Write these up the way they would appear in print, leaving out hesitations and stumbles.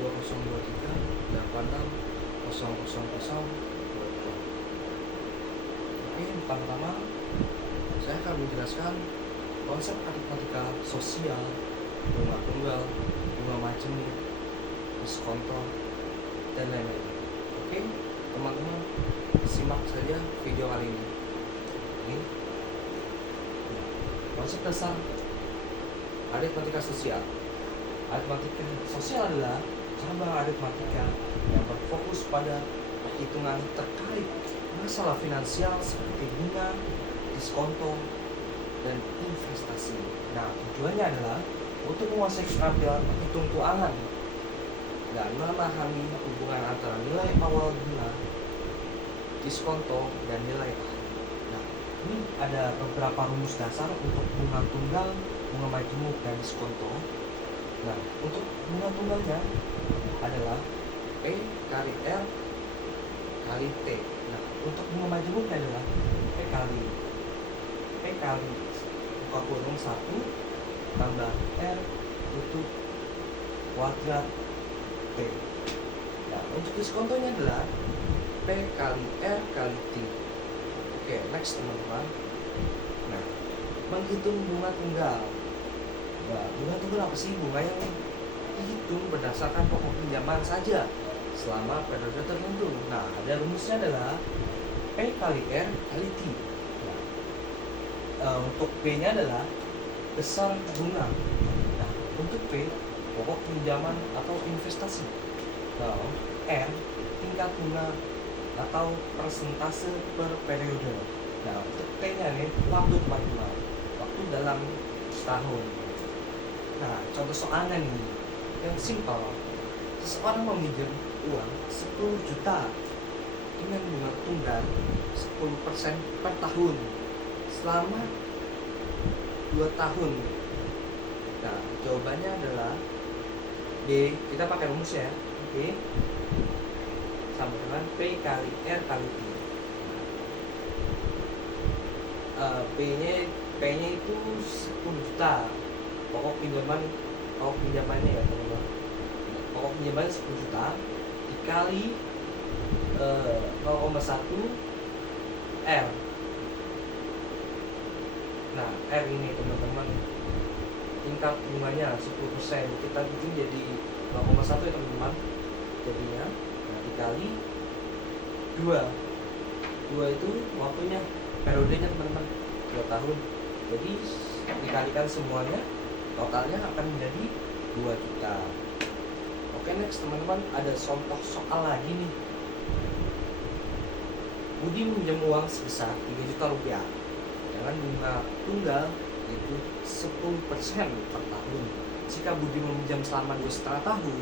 2023 Oke, pertama saya akan menjelaskan konsep aritmatika sosial, bunga tunggal, bunga majemuk, diskonto, dan lain-lain. Oke, teman-teman, simak saja video kali ini. Oke. Konsep dasar aritmatika sosial. Aritmatika sosial adalah cabang aritmatika yang berfokus pada perhitungan terkait masalah finansial seperti bunga, diskonto, dan investasi. Nah, tujuannya adalah untuk menguasai keterampilan menghitung keuangan dan memahami hubungan antara nilai awal bunga, diskonto, dan nilai akhir. Nah, ini ada beberapa rumus dasar untuk bunga tunggal, bunga majemuk, dan diskonto. Nah, untuk bunga tunggalnya adalah P kali R kali T. Nah, untuk bunga majemuknya adalah P kali buka kurung 1 tambah R tutup kuadrat T. Nah, untuk diskontonya adalah P kali R kali T. Oke, next teman-teman. Nah, menghitung bunga tunggal. Nah, bunga tunggal apa sih? Bunga yang dihitung berdasarkan pokok pinjaman saja selama periode tertentu. Nah, ada rumusnya adalah P kali R kali T. Nah, untuk P-nya adalah besar bunga. Nah, untuk P pokok pinjaman atau investasi. Nah, R tingkat bunga atau persentase per periode. Nah, untuk T-nya nih waktu teman-teman, waktu dalam setahun. Nah, contoh soalnya nih yang simpel. Seseorang meminjam uang 10 juta dengan bunga tunggal 10% per tahun selama 2 tahun. Nah, jawabannya adalah B. Kita pakai rumus ya. B sama dengan P kali R kali T. P-nya itu 10 juta. Pokok pinjamannya ya teman-teman. Pokok pinjaman 10 juta dikali 0,1 R. Nah, R ini teman-teman tingkat bunganya 10%. Kita bikin jadi 0,1 ya teman-teman. Jadinya dikali 2 itu waktunya, periodenya teman-teman 2 tahun. Jadi dikalikan semuanya, totalnya akan menjadi 2 juta. Oke, next teman-teman, ada contoh soal lagi nih. Budi meminjam uang sebesar 3 juta rupiah dengan bunga tunggal yaitu 10% per tahun. Jika Budi meminjam selama 2,5 tahun,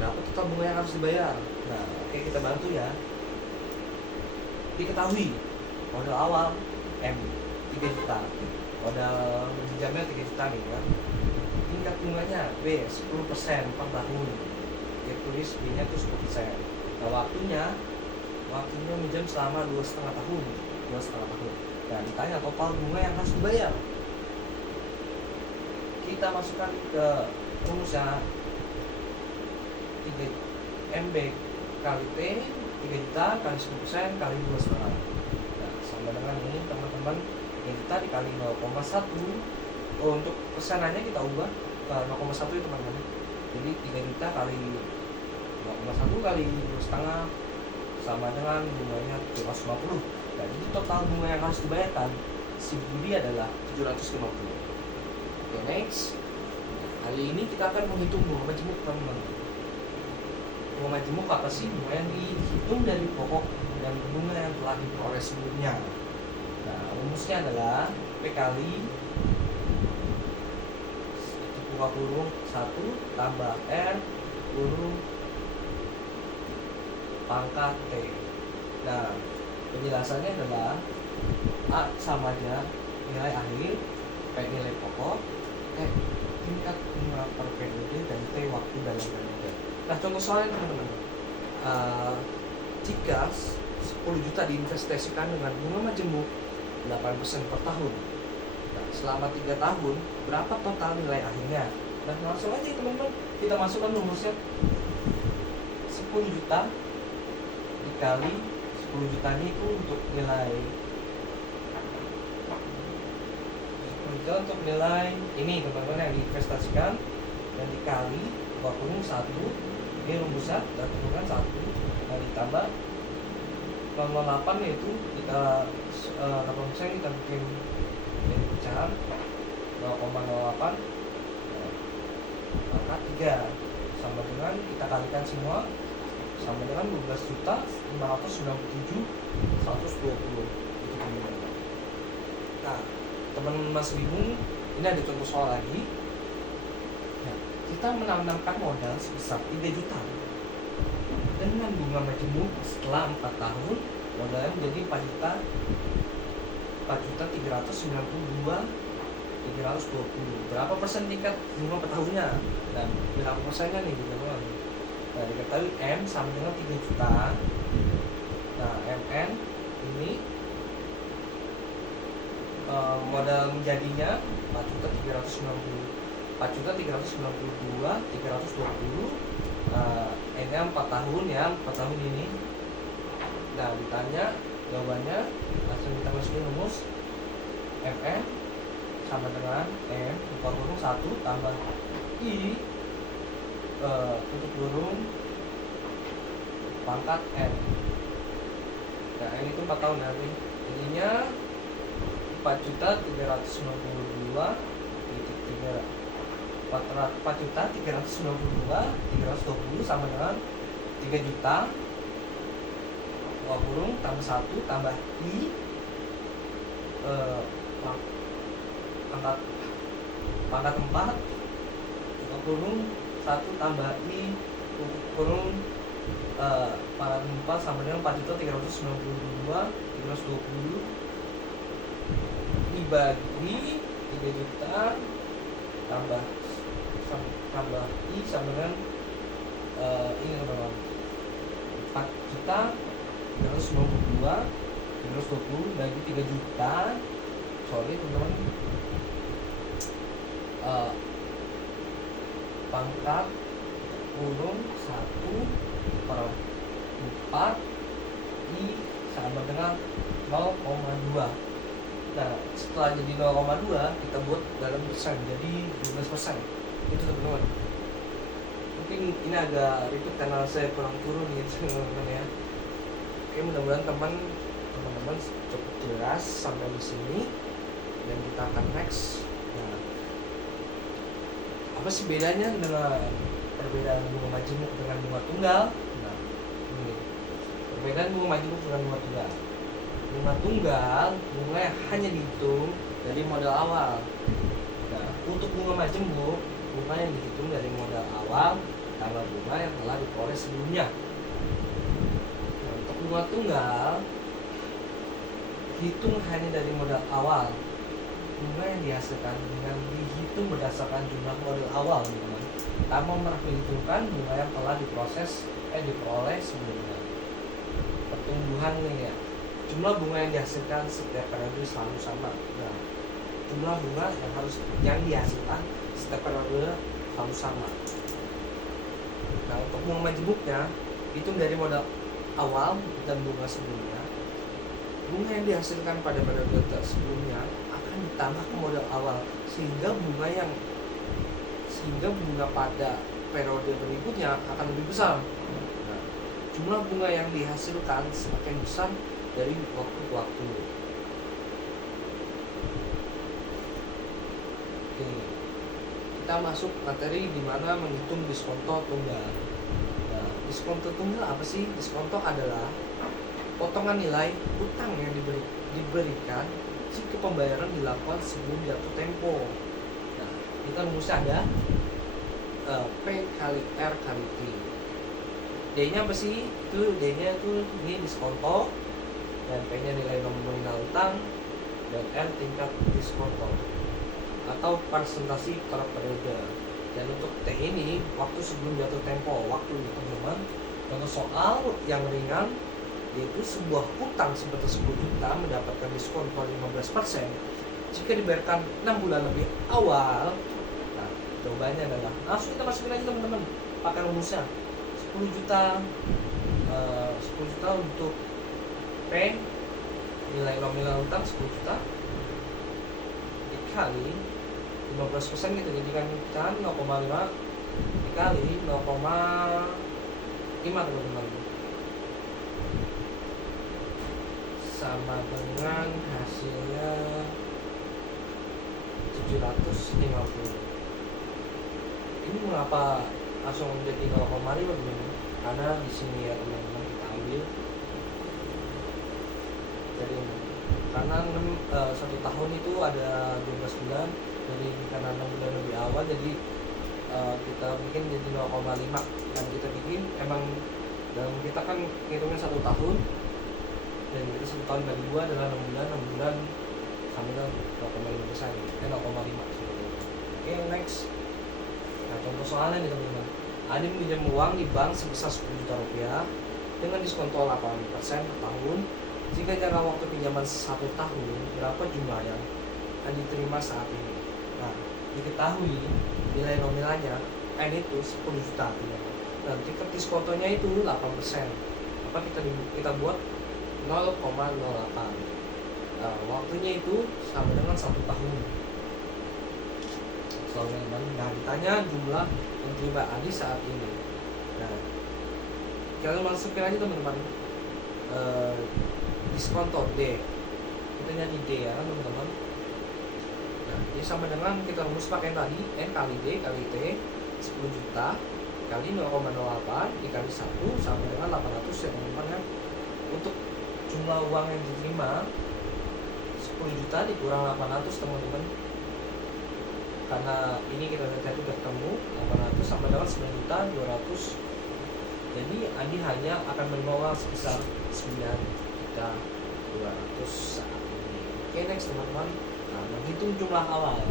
berapa total bunga yang harus dibayar? Nah, oke, kita bantu ya. Diketahui modal awal M 3 juta, modal meminjamnya 3 juta nih kan. Tingkat bunganya B 10% per tahun. Dia tulis B-nya itu 10%. Nah, waktunya minjam selama 2,5 tahun. Dan ditanya total bunga yang harus dibayar. Kita masukkan ke rumusnya 3 MB kali T 3 juta kali 10% kali 2,5. Nah, sama dengan ini teman-teman, 3 juta dikali 0,1. Untuk persenannya kita ubah ke 0,1 ya teman-teman. Jadi 3 juta kali 0,1 kali 2,5 sama dengan bunganya 750. Dan itu total bunga yang harus dibayarkan si Budi adalah 750. Oke, next. Kali ini kita akan menghitung bunga majemuk teman-teman. Bunga majemuk apa sih? Bunga yang dihitung dari pokok dan bunga yang telah diperoleh sebelumnya. Nah, rumusnya adalah P kali buka kurung 1 tambah R kurung pangkat T. Nah, penjelasannya adalah A sama aja nilai akhir, P nilai pokok, tingkat bunga per periode, dan T waktu dalam periode. Nah, contoh soalnya teman-teman, jika 10 juta diinvestasikan dengan bunga majemuk 8% per tahun, nah, selama 3 tahun berapa total nilai akhirnya? Nah langsung aja teman-teman, kita masukkan rumusnya. 10 juta dikali 10 jutanya itu untuk nilai 10 juta untuk nilai ini teman-teman yang diinvestasikan, dan dikali 21, ini rumusnya, dan turunkan 1, dan ditambah 0,08, yaitu kita 8% kita bikin dari pecahan 0,08, maka 3 sama dengan kita kalikan semua sama dengan 12.597.120 itu teman-teman. Nah teman-teman masih bingung, ini ada contoh soal lagi. Nah, kita menanamkan modal sebesar 3 juta dengan bunga majemuk setelah 4 tahun modalnya menjadi 4.392.320. Berapa persen tingkat bunga per tahunnya dan berapa persennya nih gitu kan. Nah diketahui M sama dengan 3 juta. Nah MN ini modal menjadinya 4.392.320. N-nya 4 tahun ya, 4 tahun ini. Nah ditanya jawabannya, langsung kita masukin rumus. MN sama dengan M buka kurung 1 tambah I tutup kurung pangkat N. Nah ini tuh 4 tahun nanti. Jadinya 4.392.320 sama dengan 3 juta buka kurung tambah 1 tambah I pangkat 4 buka kurung 1 tambah I kurung pangkat 4 sama dengan 4.392.320 dibagi 3 juta tambah I sama dengan ini teman-teman, 4.392.320 bagi 3 juta, sorry teman-teman, pangkat kurung 1/4 I sama dengan 0,2. Nah setelah jadi 0,2 kita buat dalam persen, jadi 12%. Itu teman-teman. Mungkin ini agak ribet karena saya kurang turun gitu teman-teman ya. Oke, mudah-mudahan teman-teman cukup jelas sampai di sini, dan kita akan next. Nah, apa sih bedanya dengan perbedaan bunga majemuk dengan bunga tunggal? Nah, ini perbedaan bunga majemuk dengan bunga tunggal. Bunga tunggal, bunga yang hanya dihitung dari modal awal. Nah, untuk bunga majemuk, bunga yang dihitung dari modal awal tambah bunga yang telah diperoleh sebelumnya. Nah, untuk bunga tunggal, hitung hanya dari modal awal. Bunga yang dihasilkan dengan dihitung berdasarkan jumlah modal awal, teman-teman, tanpa memperhitungkan bunga yang telah diperoleh sebelumnya. Pertumbuhan nih ya, jumlah bunga yang dihasilkan setiap periode selalu sama. Nah, jumlah bunga yang dihasilkan setiap periode selalu sama. Nah, untuk bunga majemuknya hitung dari modal awal dan bunga sebelumnya. Bunga yang dihasilkan pada periode sebelumnya akan ditambah ke modal awal sehingga bunga pada periode berikutnya akan lebih besar. Nah, jumlah bunga yang dihasilkan semakin besar dari waktu ke waktu. Oke, kita masuk materi di mana menghitung diskonto tunggal. Nah, diskonto tunggal apa sih? Diskonto adalah potongan nilai utang yang diberikan jika pembayaran dilakukan sebelum jatuh tempo. Nah, kita rumusnya ada P kali R kali T. D-nya apa sih? D-nya itu ini diskonto, dan P-nya nilai nominal utang, dan R tingkat diskonto atau persentase per periode. Dan untuk T ini waktu sebelum jatuh tempo, waktu itu teman-teman. Contoh soal yang ringan, yaitu sebuah hutang sebesar 10 juta mendapatkan diskon 15% jika dibayarkan 6 bulan lebih awal. Nah, Jawabannya adalah, langsung kita masukin aja teman-teman, pakai rumusnya 10 juta 10 juta untuk P, nilai nominal utang 10 juta dikali 15%, kita jadikan kan 0,5 dikali 0,5 teman-teman, sama dengan hasilnya 750. Ini mengapa langsung menjadi 0,5 teman-teman? Karena di sini ya teman-teman, kita ambil jadi karena 1 tahun itu ada 12 bulan, jadi karena 6 bulan lebih awal, jadi kita bikin jadi 0,5. Dan kita bikin emang dalam kita kan hitungnya 1 tahun, dan kita 1 tahun kali 2 adalah 6 bulan, 6 bulan sama dengan 0,5%, 0,5. Oke, next. Nah, contoh soalnya nih teman-teman, Adi meminjam uang di bank sebesar 10 juta rupiah dengan diskon 8% per tahun. Jika jangka waktu pinjaman 1 tahun, berapa jumlah yang akan diterima saat ini? Nah, diketahui nilai nominalnya N itu 10 juta. Dan tingkat diskontonya itu 8%. Apa kita buat 0,08. Nah, waktunya itu sama dengan 1 tahun. Nah, ditanya jumlah yang diterima Adi saat ini. Nah, kalian masukin aja teman-teman diskonto D, kita nyari D ya kan teman-teman. Nah, ini sama dengan kita rumus pakai tadi, N kali D kali T 10 juta kali 0,08 dikali 1 sama dengan 800 ya teman-teman ya. Untuk jumlah uang yang diterima 10 juta dikurang 800 teman-teman, karena ini kita tadi udah ketemu 800 sama dengan 9 juta 200. Jadi Andi hanya akan menolak sebesar 9 juta 200 saat ini. Oke, next teman-teman. Nah, menghitung jumlah awal.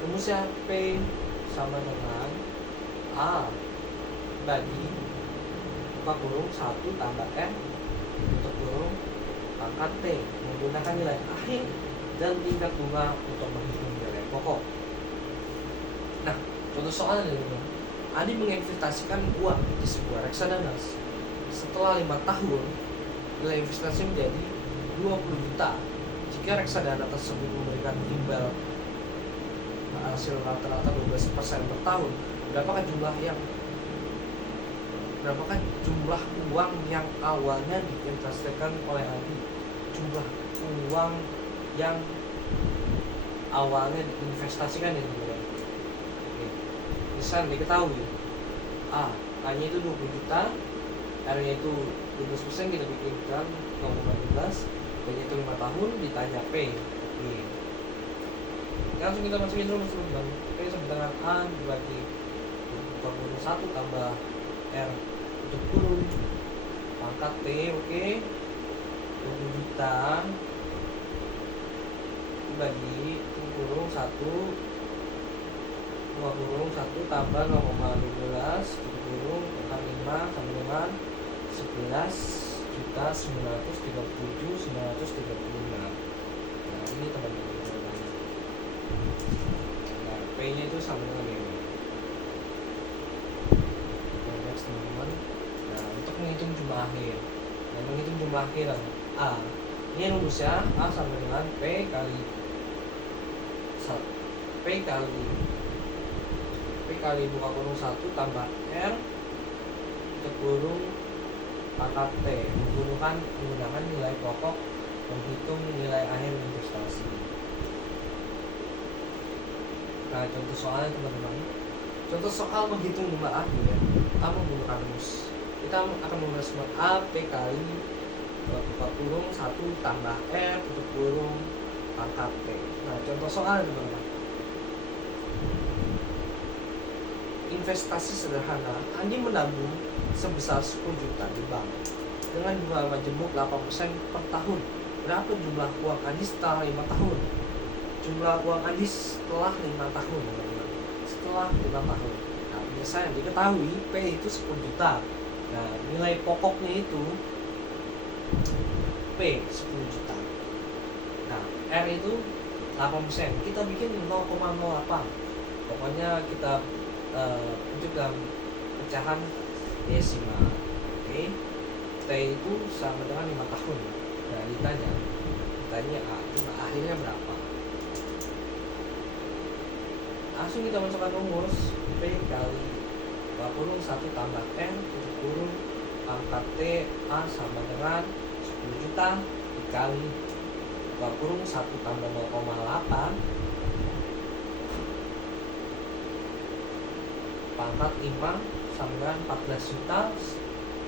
Rumusnya P sama dengan A bagi buka kurung 1 tambah N tutup kurung pangkat T, menggunakan nilai akhir dan tingkat bunga untuk menghitung nilai pokok. Nah, contoh soalnya teman-teman, Adi menginvestasikan uang di sebuah reksadana. Setelah 5 tahun, nilai investasi menjadi 20 juta. Jika reksadana tersebut memberikan imbal hasil rata-rata 12% per tahun, berapakah jumlah uang yang awalnya diinvestasikan oleh Adi? Jumlah uang yang awalnya diinvestasikan ya teman-teman. Misal diketahui A-nya itu 20 juta, R-nya itu 12%, kita bikinkan 0,12, dan itu 5 tahun, ditanya P. Oke. Langsung kita masukin dulu teman-teman. P sama dengan A dibagi 21 tambah R tutup kurung pangkat T. Oke, 20 juta dibagi kurung 1 tambah 0,12 tutup kurung pangkat 5 sama dengan 11.937.935. Nah, ini teman-teman. Nah, P-nya itu sama dengan ini. Nah, next teman-teman. Nah, untuk menghitung jumlah akhir. A. Ini rumusnya A sama dengan P kali buka kurung 1 tambah R tutup kurung pangkat T, menggunakan nilai pokok menghitung nilai akhir investasi. Nah, contoh soalnya teman-teman. Contoh soal menghitung jumlah akhir, kita menggunakan rumus. Kita akan menggunakan A P kali buka kurung 1 tambah R tutup kurung pangkat T. Nah, contoh soal teman-teman. Investasi sederhana, Andi menabung sebesar 10 juta di bank dengan bunga majemuk 8% per tahun. Berapa jumlah uang Andi setelah 5 tahun? Jumlah uang Andi setelah 5 tahun, teman-teman. Setelah 5 tahun. Nah, biasanya diketahui P itu 10 juta. Nah, nilai pokoknya itu P 10 juta. Nah, R itu 8%. Kita bikin 0,08. Pokoknya kita itu dalam pecahan desimal. Oke. T itu sama dengan 5 tahun. Nah, ditanya akhirnya berapa? Langsung kita masukkan rumus P kali buka kurung 1 tambah N tutup kurung pangkat T A sama dengan 10 juta dikali buka kurung 1 tambah 0,8 pangkat 5 sama dengan 14 juta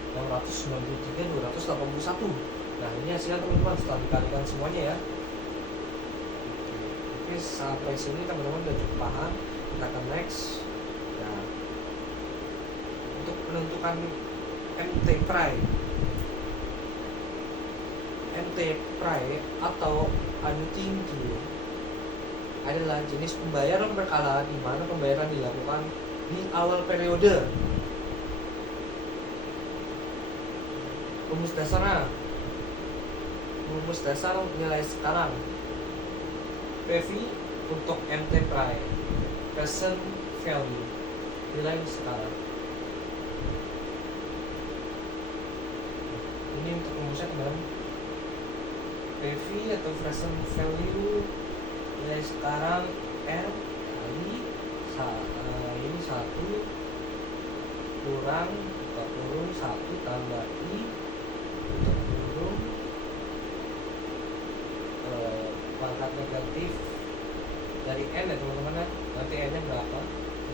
693.281. Nah, ini hasilnya teman-teman setelah dikalikan semuanya ya. Oke, sampai sini teman-teman udah cukup paham. Kita akan next. Nah, untuk menentukan MT prime atau annuity adalah jenis pembayaran berkala di mana pembayaran dilakukan di awal periode. Rumus dasar nilai sekarang PV untuk MT prime present value nilai sekarang. Ini untuk rumusnya teman, PV atau present value nilai sekarang R kali ini 1 kurang buka kurung 1 tambah I tutup kurung pangkat negatif dari N ya teman-teman ya. Nanti N nya berapa?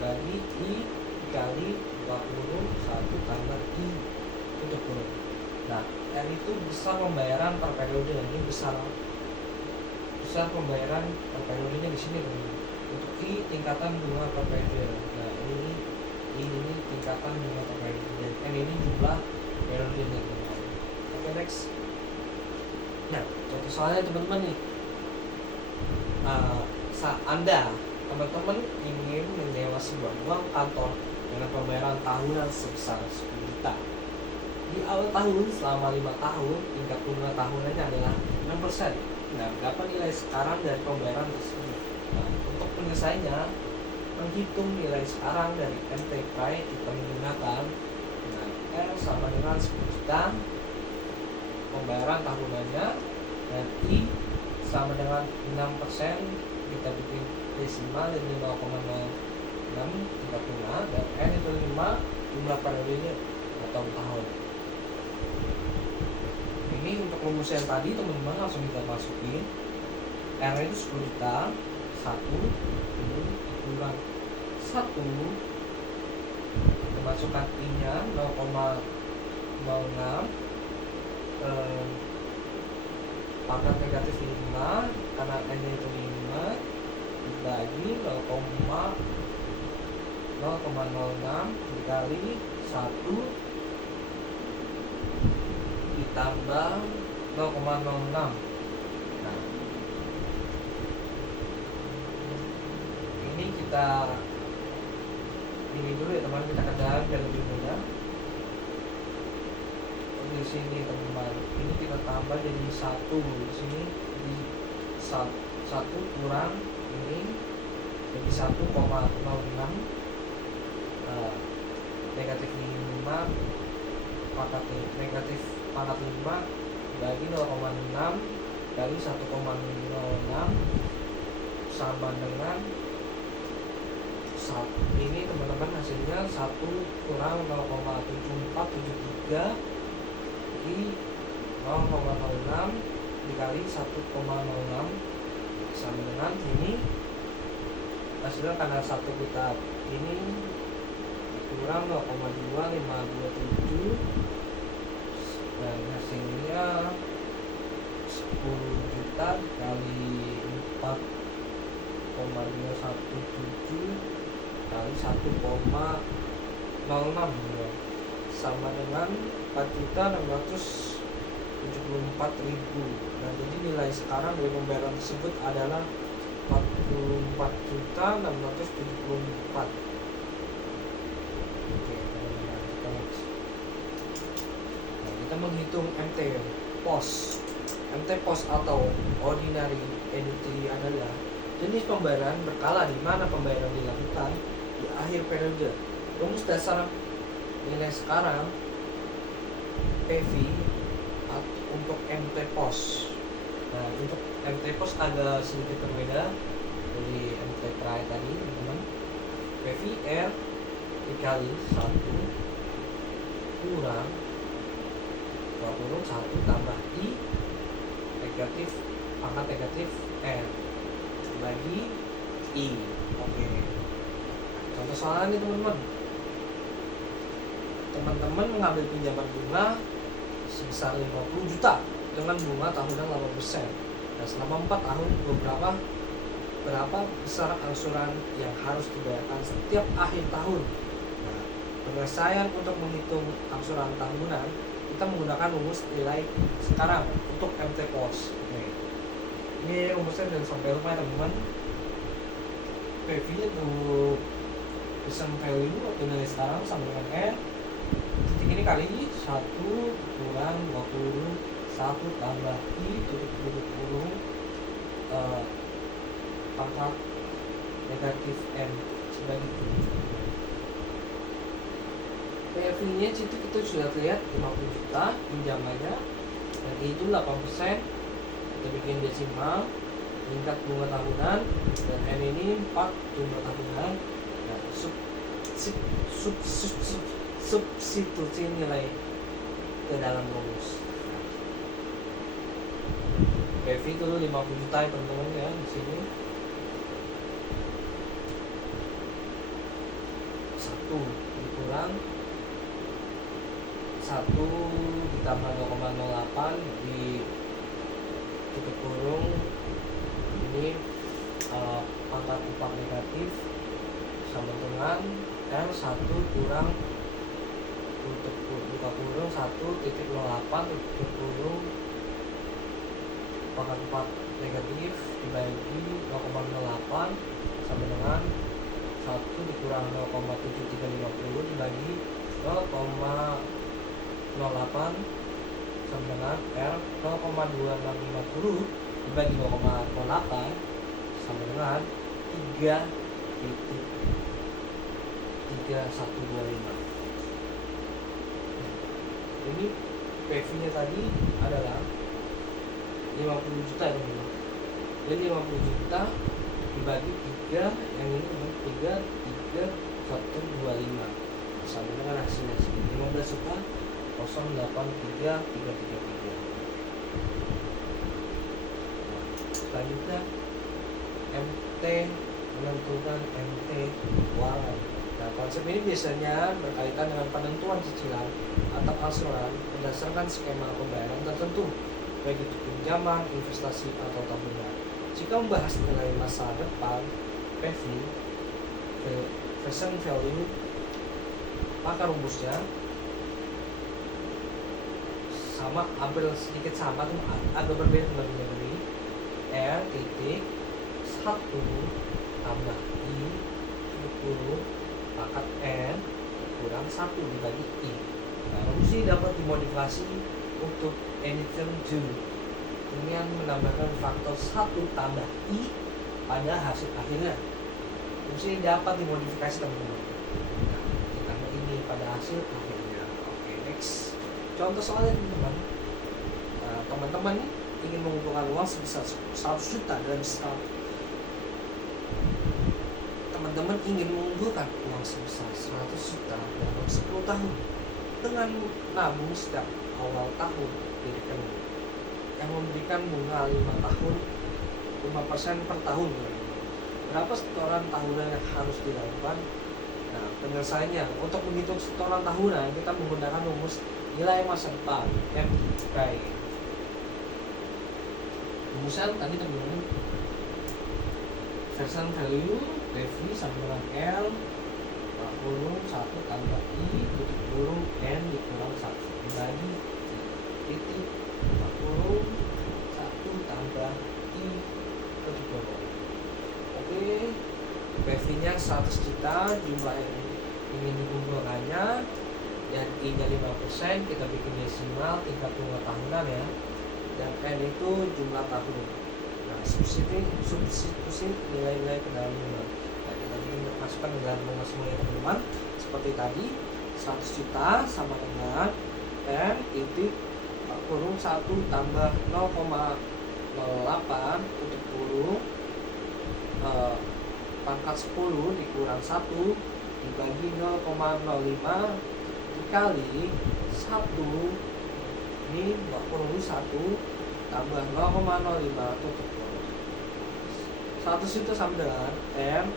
Bagi I dikali buka kurung 1 tambah I tutup kurung. Nah, R itu besar pembayaran per periode. Ini besar pembayaran per periodenya di sini teman-teman. Untuk I tingkatan bunga per periode. Nah, ini tingkatan bunga per periode. Dan N ini jumlah periodenya teman-teman. Oke, next. Nah, contoh soalnya teman-teman nih. Teman-teman ingin menyewa sebuah ruang kantor dengan pembayaran tahunan sebesar 10 juta. Di awal tahun selama 5 tahun tingkat bunga tahunannya adalah 6%. Nah, berapa nilai sekarang dari pembayaran tersebut? Nah, untuk penyelesaiannya menghitung nilai sekarang dari MT prime kita menggunakan R sama dengan 10 juta pembayaran tahunannya dan I sama dengan 6%, kita bikin desimal ini 0,06 tingkat bunga dan N itu 5 jumlah periodenya atau tahun. Ini untuk rumus yang tadi teman-teman langsung kita masukin. R itu 10 juta 1 kurang 1 kita masukkan I nya 0,06 pangkat negatif 5 karena N nya itu 5 dibagi 0,06 dikali 1 ditambah 0,06. Nah, ini kita ini dulu ya teman, kita kerjakan biar lebih mudah. Di sini teman, ini kita tambah jadi 1 di sini di 1 kurang ini jadi 1,06 negatif 5 negatif pangkat 5 bagi 0,6 dari 1,06 sama dengan ini teman-teman hasilnya 1 kurang 0,7473 di 0,06 dikali 1,06 sama dengan ini hasilnya karena 1 kita ini kurang 0,2557 dan hasilnya 10 juta kali 4,217 kali 1,06 sama dengan 4.674.000. Nah, jadi nilai sekarang dari pembayaran tersebut adalah 44.674. Oke, kita menghitung MT pos atau ordinary annuity adalah Jenis pembayaran berkala di mana pembayaran dilakukan di akhir periode. Rumus dasar nilai sekarang PV untuk MT Pos. Nah, untuk MT Pos agak sedikit berbeda dari MT terakhir tadi, teman-teman. PV R dikali 1 kurang 1 tambah I negatif pangkat negatif R bagi I. Oke. Contoh soalnya nih teman-teman. Teman-teman mengambil pinjaman bunga sebesar 50 juta dengan bunga tahunan 8%. Dan selama 4 tahun berapa besar angsuran yang harus dibayarkan setiap akhir tahun. Nah, penyelesaian untuk menghitung angsuran tahunan kita menggunakan rumus nilai sekarang untuk MT Pos. Oke. Ini rumusnya dan sampai lupa ya teman-teman. PV untuk present value atau nilai sekarang sama dengan N. Titik ini kali 1 kurang 21 tambah I tutup kurung pangkat negatif N sebagai PV nya situ kita sudah lihat 50 juta pinjamannya dan itu 8%. Kita bikin desimal tingkat bunga tahunan dan N ini 4 jumlah tahunan. Nah, substitusi nilai ke dalam rumus. PV dulu 50 juta ya teman-teman ya di sini. 1 dikurang 1 ditambah 0,08 di tutup kurung ini pangkat 4 negatif sama dengan R1 kurang tutup buka kurung 1,08 tutup kurung pangkat 4 negatif dibagi 0,08 sama dengan 1 dikurang 0,7350 dibagi 0,08 sama dengan R 0,2650 dibagi 0,08 sama dengan 3,3125. Ini PV nya tadi adalah 50 juta ya teman-teman. Jadi 50 juta dibagi 3 yang ini 3,3125 sama dengan hasilnya 15 juta 0,83333. Selanjutnya MT menentukan MT keuangan. Nah, konsep ini biasanya berkaitan dengan penentuan cicilan atau angsuran berdasarkan skema pembayaran tertentu, baik itu pinjaman, investasi atau tabungan. Jika membahas nilai masa depan PV present value, maka rumusnya sama, hampir sedikit sama, agak berbeda teman-teman. Ini R titik 1 tambah I 10 pangkat N kurang 1 dibagi I. Nah, rumus ini dapat dimodifikasi untuk anytime to dengan menambahkan faktor 1 tambah I pada hasil akhirnya. Rumus ini dapat dimodifikasi teman-teman. Nah, ditambah ini pada hasil akhirnya. Oke, next. Contoh soalnya teman-teman. Nah, teman-teman ingin mengumpulkan uang sebesar 100 juta dalam teman-teman ingin mengumpulkan uang sebesar 100 juta dalam 10 tahun dengan nabung setiap awal tahun di rekening yang memberikan bunga 5 tahun 5% per tahun. Berapa setoran tahunan yang harus dilakukan? Nah, penyelesaiannya untuk menghitung setoran tahunan kita menggunakan rumus nilai masa depan MTK. Rumusnya tadi teman-teman present value PV sama dengan L kurung 1 tambah I tutup kurung N dikurang 1 dibagi titik kurung 1 tambah I tutup kurung. Oke, PV nya 100 juta, jumlah yang ingin dikumpulkannya yang I nya 5%, kita bikin desimal tingkat bunga tahunan ya, dan N itu jumlah tahun. Nah, substitusi nilai-nilai ke dalam rumus. Nah, kita masukkan ke dalam rumus semua ya teman-teman. Seperti tadi, 100 juta sama dengan N titik kurung 1 tambah 0,08 tutup kurung pangkat 10 dikurang 1 dibagi 0,05 dikali 1 ini kurung 1 tambah 0,05 tutup kurung. 100 itu sama dengan M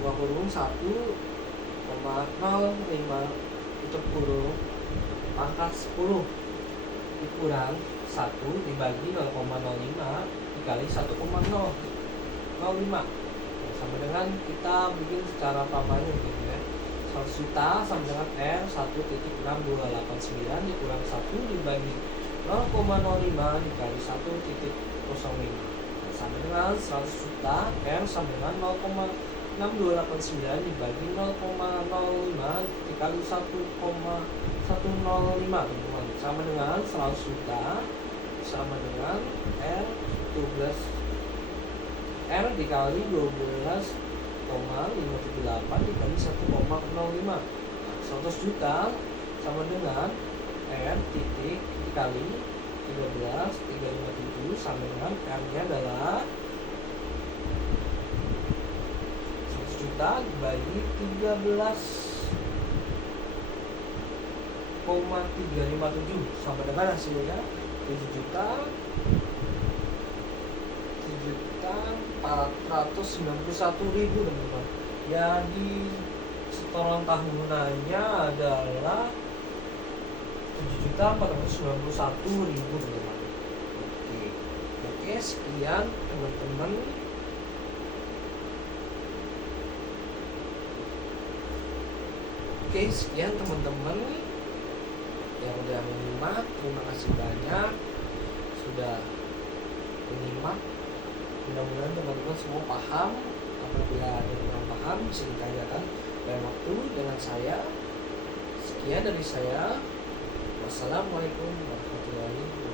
buka kurung 1,05 tutup kurung pangkat 10 dikurang 1 dibagi 0,05 dikali 1,005 sama dengan kita bikin secara pamannya gitu ya. 100 juta sama dengan R 1.6289 dikurang 1 dibagi 0,05 dikali 1.05 sama dengan 100 juta R sama dengan 0,6289 dibagi 0,05 dikali 1,105 teman-teman sama dengan 100 juta sama dengan R 12 R dikali 12,578 dikali 1,05. 100 juta sama dengan R titik dikali 13,357 sama dengan R nya adalah 100 juta dibagi 13,357 sama dengan hasilnya 7.491.000 teman-teman. Jadi setoran tahunannya adalah 7.491.000 teman-teman. Oke, sekian teman-teman. Oke, sekian teman-teman yang udah menyimak. Terima kasih banyak sudah menyimak. Mudah-mudahan teman-teman semua paham. Apabila ada yang kurang paham bisa ditanyakan lain waktu dengan saya. Sekian dari saya. Wassalamualaikum warahmatullahi wabarakatuh.